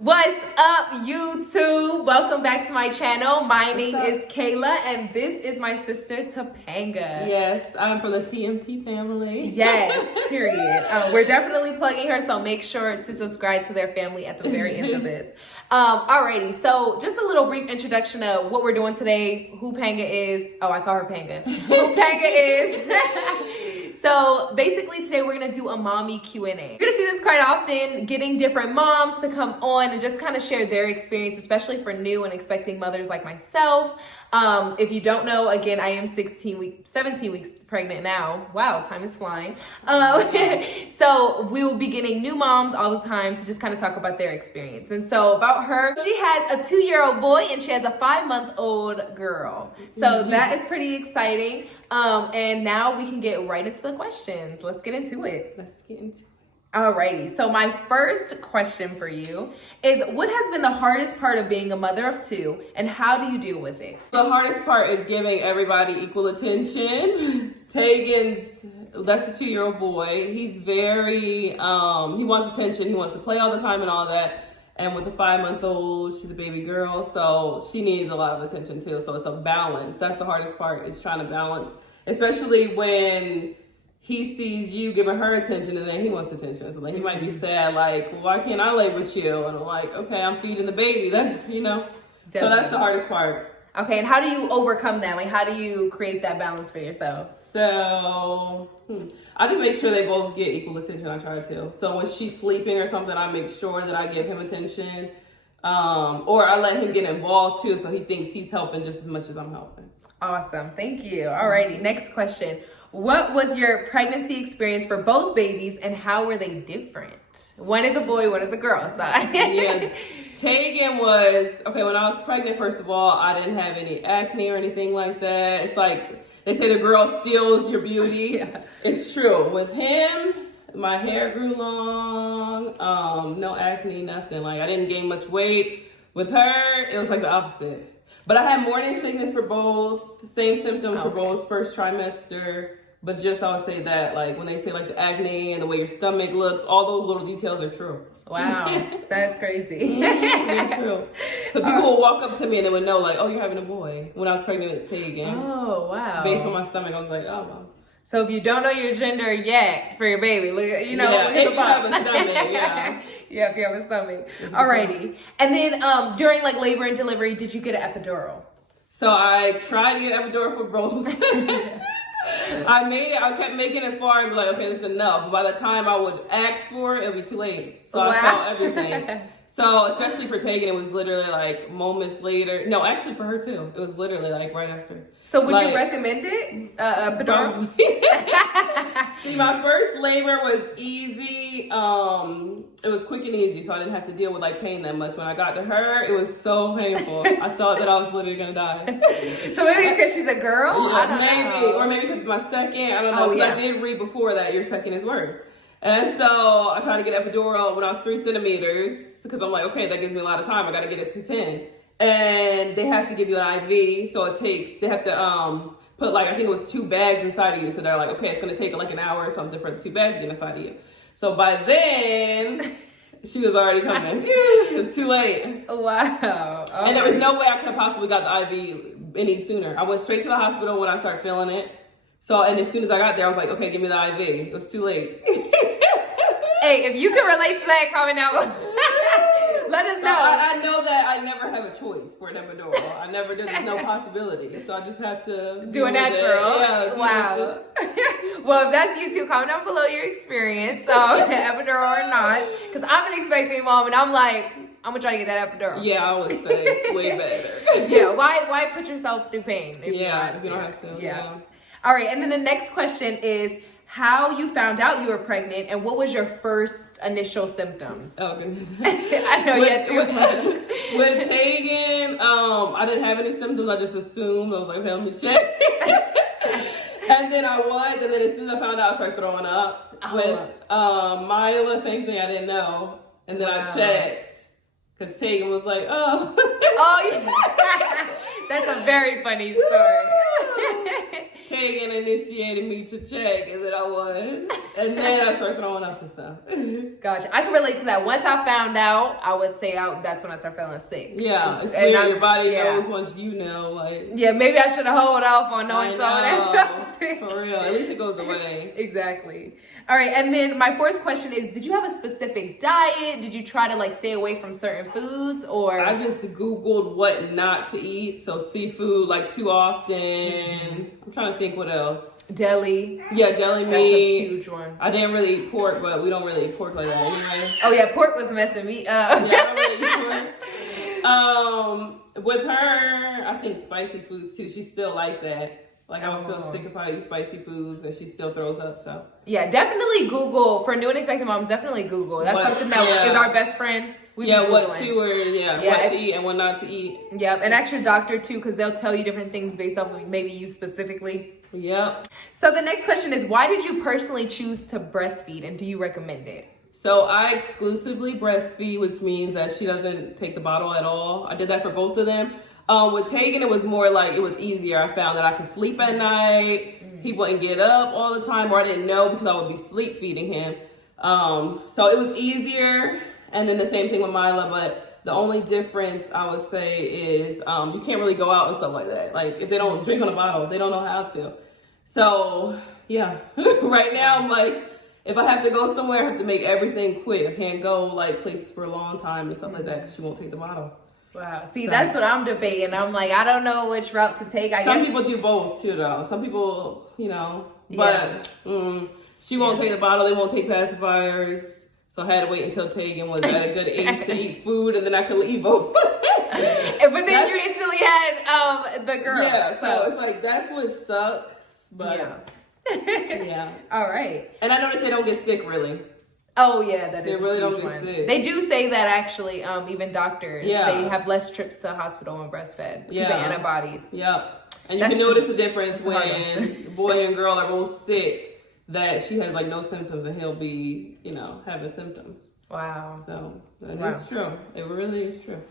What's up, YouTube? Welcome back to my channel. My name is Kayla, and this is my sister Tapanga. Yes, I'm from the TMT family. Yes, period. We're definitely plugging her, so make sure to subscribe to their family at the very end of this. Alrighty, so just a little brief introduction of what we're doing today, who Panga is. Oh, I call her Panga. Who Panga is. So basically today we're going to do a mommy Q&A. You're going to see this quite often, getting different moms to come on and just kind of share their experience, especially for new and expecting mothers like myself. If you don't know, again, I am 17 weeks pregnant now. Wow, time is flying. So we will be getting new moms all the time to just kind of talk about their experience. And so about her, she has a 2-year-old boy and she has a 5-month-old girl. So that is pretty exciting. And now we can get right into the questions. Let's get into it. Alrighty, so my first question for you is, what has been the hardest part of being a mother of two, and how do you deal with it? The hardest part is giving everybody equal attention. Tegan's, that's a 2-year-old boy. He's very, he wants attention. He wants to play all the time and all that. And with the 5-month-old, she's a baby girl, so she needs a lot of attention too. So it's a balance. That's the hardest part, is trying to balance, especially when he sees you giving her attention and then he wants attention. So like, he might be sad, like, well, why can't I lay with you? And I'm like, okay, I'm feeding the baby. That's, Definitely. So that's the hardest part. Okay, and how do you overcome that? Like, how do you create that balance for yourself? So, I just make sure they both get equal attention. I try to. So when she's sleeping or something, I make sure that I give him attention. Or I let him get involved too, so he thinks he's helping just as much as I'm helping. Awesome, thank you. Alrighty, next question. What was your pregnancy experience for both babies, and how were they different? One is a boy, one is a girl. So. Yeah, Tegan was, okay, when I was pregnant, first of all, I didn't have any acne or anything like that. It's like, they say the girl steals your beauty. Yeah. It's true. With him, my hair grew long, no acne, nothing. Like, I didn't gain much weight. With her, it was like the opposite. But I had morning sickness for both, same symptoms for both first trimester. But just, I would say that, like, when they say, like, the acne and the way your stomach looks, all those little details are true. Wow, that's crazy. It's true. But people will walk up to me and they would know, like, oh, you're having a boy. When I was pregnant with Tegan. Oh, wow. Based on my stomach, I was like, oh, wow. So if you don't know your gender yet for your baby, look, look at if the you have a stomach, yeah. Yeah, if you have a stomach. Alrighty. And then during, like, labor and delivery, did you get an epidural? So I tried to get epidural for both. I made it. I kept making it far and be like, okay, this is enough. But by the time I would ask for it, it would be too late. So I felt everything. So especially for Tegan, it was literally like moments later. No, actually for her too. It was literally like right after. So would you recommend it? Epidural? See, my first labor was easy. It was quick and easy, so I didn't have to deal with like pain that much. When I got to her, it was so painful. I thought that I was literally gonna die. So maybe it's because she's a girl? Yeah, I don't know. Or maybe because my second, I don't know. Because I did read before that your second is worse. And so I tried to get epidural when I was 3 centimeters because I'm like, okay, that gives me a lot of time. I got to get it to 10. And they have to give you an IV. So they have to put like, I think it was 2 bags inside of you. So they're like, okay, it's going to take like an hour or something for the 2 bags to get inside of you. So by then, she was already coming. It was too late. Wow. Okay. And there was no way I could have possibly got the IV any sooner. I went straight to the hospital when I started feeling it. So, and as soon as I got there, I was like, okay, give me the IV. It was too late. Hey, if you can relate to that, comment down below. Let us know. I know that I never have a choice for an epidural. I never did. There's no possibility. So I just have to do a natural. Yeah, wow. Well, if that's you too, comment down below your experience, epidural or not. Because I'm an expecting mom, and I'm like, I'm gonna try to get that epidural. Yeah, I would say it's way better. Yeah, why put yourself through pain if you don't have to. Yeah. All right, and then the next question is how you found out you were pregnant and what was your first initial symptoms? Oh, goodness. I know, with Tegan, I didn't have any symptoms. I just assumed. I was like, hey, let me check. And then and then as soon as I found out, I started throwing up. With Mila, same thing, I didn't know. And then I checked because Tegan was like, oh. Oh, yeah. That's a very funny story. Kagan initiated me to check, and then I was. And then I started throwing up and stuff. Gotcha. I can relate to that. Once I found out, I would say that's when I started feeling sick. Yeah, it's weird. Your body knows once you know. Like, yeah, maybe I should have held off on knowing that. For real. At least it goes away. Exactly. All right, and then my fourth question is, did you have a specific diet? Did you try to like stay away from certain foods, or? I just Googled what not to eat. So seafood, like too often. Mm-hmm. I'm trying to think what else. Deli. Yeah, deli meat. That's a huge one. I didn't really eat pork, but we don't really eat pork like that anyway. Oh yeah, pork was messing me up. Yeah, I don't really eat pork. With her, I think spicy foods too. She's still like that. Like, I would feel sick if I eat spicy foods, and she still throws up, so. Yeah, definitely Google. For new and expectant moms, definitely Google. That's something that is our best friend. What to eat and what not to eat. Yeah, and ask your doctor, too, because they'll tell you different things based off of maybe you specifically. Yep. So the next question is, why did you personally choose to breastfeed, and do you recommend it? So I exclusively breastfeed, which means that she doesn't take the bottle at all. I did that for both of them. With Tegan, it was more like it was easier. I found that I could sleep at night. He wouldn't get up all the time, or I didn't know because I would be sleep feeding him. So it was easier. And then the same thing with Mila, but the only difference I would say is you can't really go out and stuff like that. Like if they don't drink on a bottle, they don't know how to. So yeah, right now I'm like, if I have to go somewhere, I have to make everything quick. I can't go like places for a long time and stuff like that because she won't take the bottle. Wow. See, that's what I'm debating. I'm like, I don't know which route to take. I Some guess people do both too, though. Some people, but she won't take the bottle. They won't take pacifiers. So I had to wait until Tegan was at a good age to eat food, and then I could leave her. But then you instantly had the girl. Yeah, so it's like, that's what sucks. But yeah. All right. And I noticed they don't get sick, really. Oh yeah, that is. They really don't get sick. They do say that actually. Even doctors, they have less trips to the hospital when breastfed because of antibodies. Yeah, and you can notice a difference when boy and girl are both sick. That she has like no symptoms and he'll be, having symptoms. Wow. So that is true. It really is true.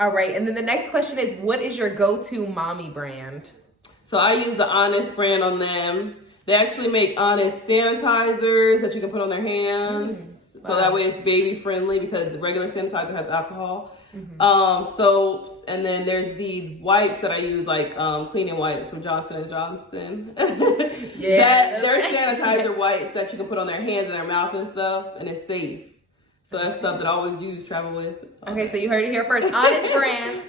All right, and then the next question is, what is your go-to mommy brand? So I use the Honest brand on them. They actually make Honest sanitizers that you can put on their hands. So that way it's baby friendly because regular sanitizer has alcohol. Soaps, and then there's these wipes that I use, like cleaning wipes from Johnson & Johnson. They're sanitizer wipes that you can put on their hands and their mouth and stuff, and it's safe. So that's stuff that I always use, travel with. Okay, so you heard it here first. Honest brand.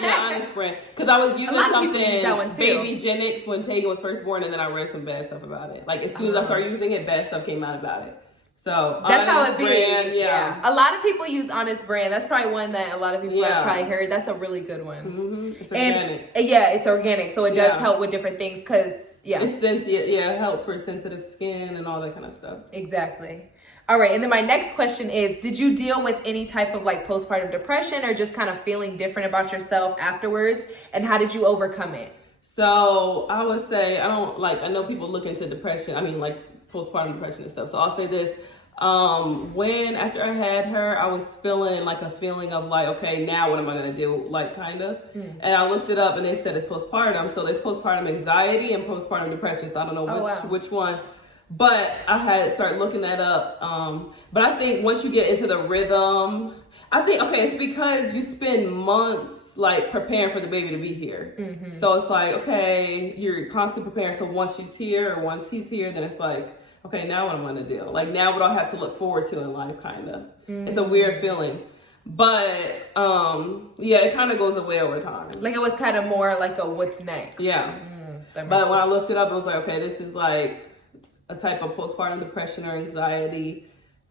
Honest brand. Because I was using something, Baby Genix, when Tegan was first born, and then I read some bad stuff about it. Like, as soon as I started using it, bad stuff came out about it. So that's how it be. Brand, yeah. A lot of people use Honest brand. That's probably one that a lot of people have probably heard. That's a really good one. It's organic. It's organic. So it does help with different things because it's help for sensitive skin and all that kind of stuff. Exactly. All right, and then my next question is, did you deal with any type of like postpartum depression or just kind of feeling different about yourself afterwards? And how did you overcome it? So I would say, I know people look into depression. I mean, like postpartum depression and stuff. So I'll say this. After I had her, I was feeling like a feeling of like, okay, now what am I going to do? Like, kind of. And I looked it up and they said it's postpartum. So there's postpartum anxiety and postpartum depression. So I don't know which one. But I had started looking that up. But I think once you get into the rhythm, it's because you spend months like preparing for the baby to be here. So it's like, okay, you're constantly preparing. So once she's here or once he's here, then it's like, okay, now what am I going to do? Like, now what do I have to look forward to in life, kind of. It's a weird feeling. But, it kind of goes away over time. Like, it was kind of more like a what's next. Yeah. But when I looked it up, I was like, okay, this is like a type of postpartum depression or anxiety.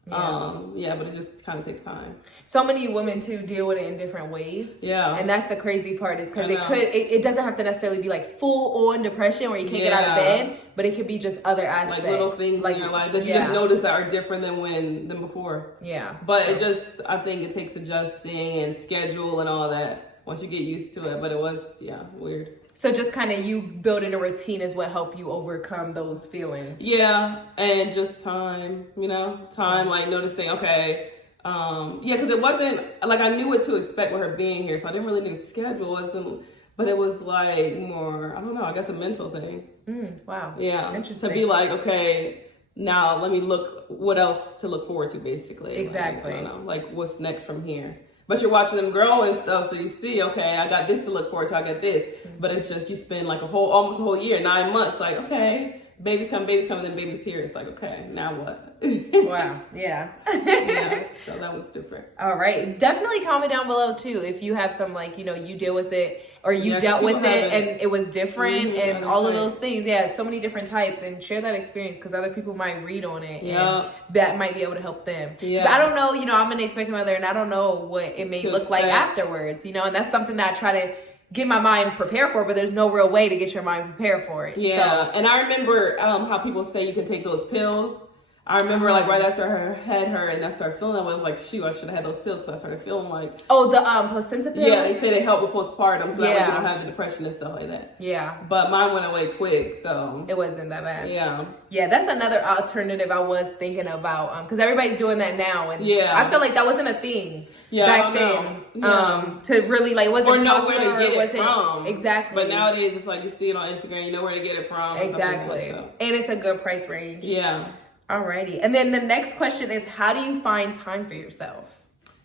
But it just kind of takes time. So many women too deal with it in different ways. Yeah. And that's the crazy part is because it doesn't have to necessarily be like full on depression where you can't get out of bed, but it could be just other aspects. Like little things in your life that you just notice that are different than before. Yeah. But I think it takes adjusting and schedule and all that once you get used to it. But it was, weird. So just kind of you building a routine is what helped you overcome those feelings. Yeah, and just time, like noticing, okay, because it wasn't, like I knew what to expect with her being here, so I didn't really need a schedule. But it was like more, I don't know, I guess a mental thing. Wow. Yeah. Interesting. To be like, okay, now let me look, what else to look forward to, basically. Exactly. Like, I don't know, like what's next from here. But you're watching them grow and stuff, so you see, okay, I got this to look forward to, I got this. But it's just, you spend like almost a whole year, 9 months, like, okay, baby's coming, then baby's here. It's like, okay, now what? Wow. Yeah. Yeah, so that was different. All right. Definitely comment down below too if you have some, like, you know, you deal with it or you dealt with it and it was different and all of those things. Yeah, so many different types, and share that experience because other people might read on it and that might be able to help them. Yeah. I don't know, you know, I'm an expectant mother and I don't know what it may look like afterwards, you know, and that's something that I try to get my mind prepared for, but there's no real way to get your mind prepared for it. Yeah, so. And I remember how people say you can take those pills. I remember like right after I had her and I started feeling that way, I was like, shoot, I should have had those pills because I started feeling like... Oh, the placenta pills? Yeah, they say they help with postpartum, so that way you don't have the depression and stuff like that. Yeah. But mine went away quick, so... It wasn't that bad. Yeah. Yeah, that's another alternative I was thinking about because everybody's doing that now. And I feel like that wasn't a thing back then. To really, like, it wasn't or know popular, where to get it from. Exactly. But nowadays, it's like you see it on Instagram, you know where to get it from. Exactly. Like and it's a good price range. Yeah. Alrighty. And then the next question is, how do you find time for yourself?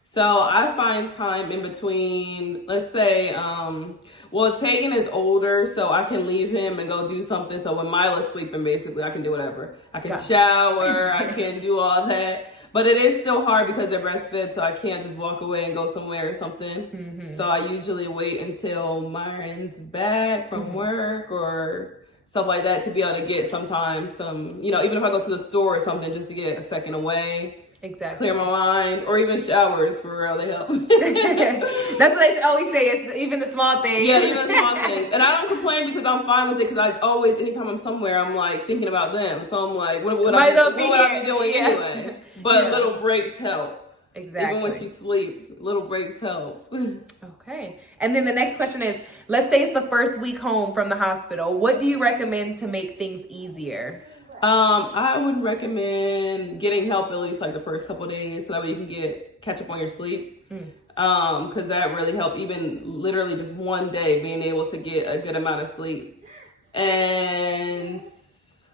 So I find time in between, let's say, Tegan is older, so I can leave him and go do something. So when Mila's sleeping, basically, I can do whatever. I can shower, I can do all that. But it is still hard because they're breastfed, so I can't just walk away and go somewhere or something. Mm-hmm. So I usually wait until Myron's back from work or stuff like that to be able to get some, you know, even if I go to the store or something, just to get a second away. Exactly. Clear my mind, or even showers for real, they help. That's what I always say, it's even the small things. Yeah, even the small things. And I don't complain because I'm fine with it because I always, anytime I'm somewhere, I'm like thinking about them. So I'm like, what would I be doing anyway? But little breaks help. Exactly. Even when she sleeps, little breaks help. Okay. And then the next question is, let's say it's the first week home from the hospital. What do you recommend to make things easier? I would recommend getting help at least like the first couple of days so that way you can catch up on your sleep. Because that really helped, even literally just one day being able to get a good amount of sleep. And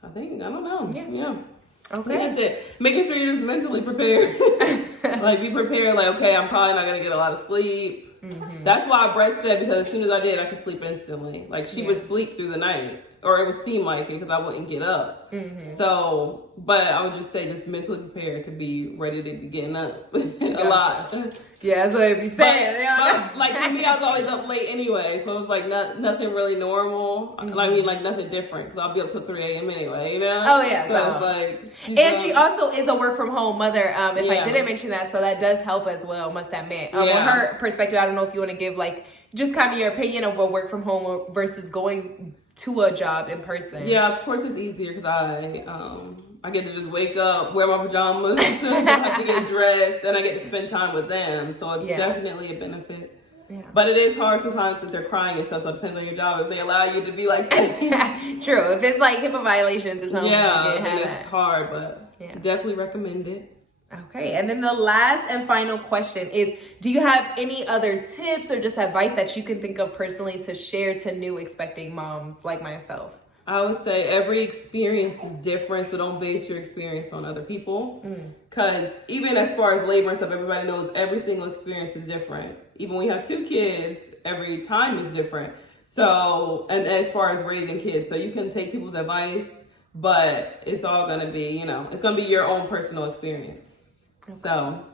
I don't know. Yeah. Okay. That's it. Making sure you're just mentally prepared. Like, be prepared, like, okay, I'm probably not going to get a lot of sleep. Mm-hmm. That's why I breastfed, because as soon as I did, I could sleep instantly. Like, she would sleep through the night. Or it would seem like it because I wouldn't get up. Mm-hmm. So, but I would just say just mentally prepared to be ready to be getting up a lot. Yeah, that's what if you say. But like for me, I was always up late anyway. So it was like nothing really normal. Mm-hmm. I mean, like nothing different because I'll be up till 3 a.m. anyway, you know? Oh, yeah. So it's like... And she also is a work from home mother. If I didn't mention that, so that does help as well, must admit. On her perspective, I don't know if you want to give like just kind of your opinion of what work from home versus going to a job in person. Yeah, of course it's easier because I get to just wake up, wear my pajamas, have to get dressed, and I get to spend time with them. So it's definitely a benefit. Yeah. But it is hard sometimes since they're crying and stuff, so it depends on your job if they allow you to be like that. Yeah, true. If it's like HIPAA violations or something, it's hard, but definitely recommend it. Okay, and then the last and final question is, do you have any other tips or just advice that you can think of personally to share to new expecting moms like myself? I would say every experience is different, so don't base your experience on other people. Because even as far as labor and stuff, everybody knows every single experience is different. Even when you have 2 kids, every time is different. So, and as far as raising kids, so you can take people's advice, but it's all going to be, you know, it's going to be your own personal experience. Okay. So,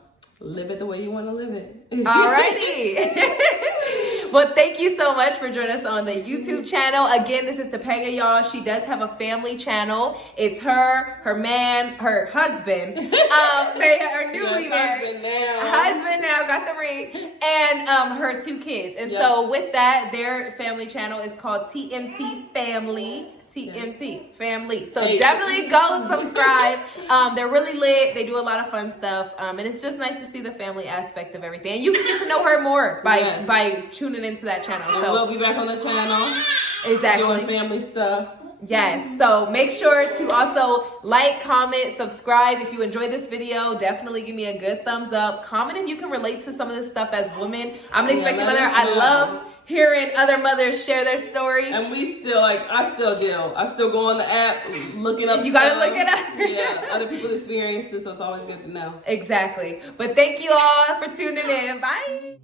live it the way you want to live it. Alrighty. Well, thank you so much for joining us on the YouTube channel. Again, this is Tapanga, y'all. She does have a family channel. It's her man, her husband. They are newly married. Husband now, got the ring. And her 2 kids. And so with that, their family channel is called TMT Family. TMT Family. So definitely go subscribe. They're really lit. They do a lot of fun stuff. And it's just nice to see the family aspect of everything. And you can get to know her more by tuning into that channel. And we'll be back on the channel. Exactly. Doing family stuff. Yes. So make sure to also like, comment, subscribe. If you enjoyed this video, definitely give me a good thumbs up. Comment if you can relate to some of this stuff as women. I'm an expectant mother. I love hearing other mothers share their story. And we still, I still do. I still go on the app, looking up You gotta stuff. look it up. Yeah, other people's experiences, so it's always good to know. Exactly. But thank you all for tuning in. Bye.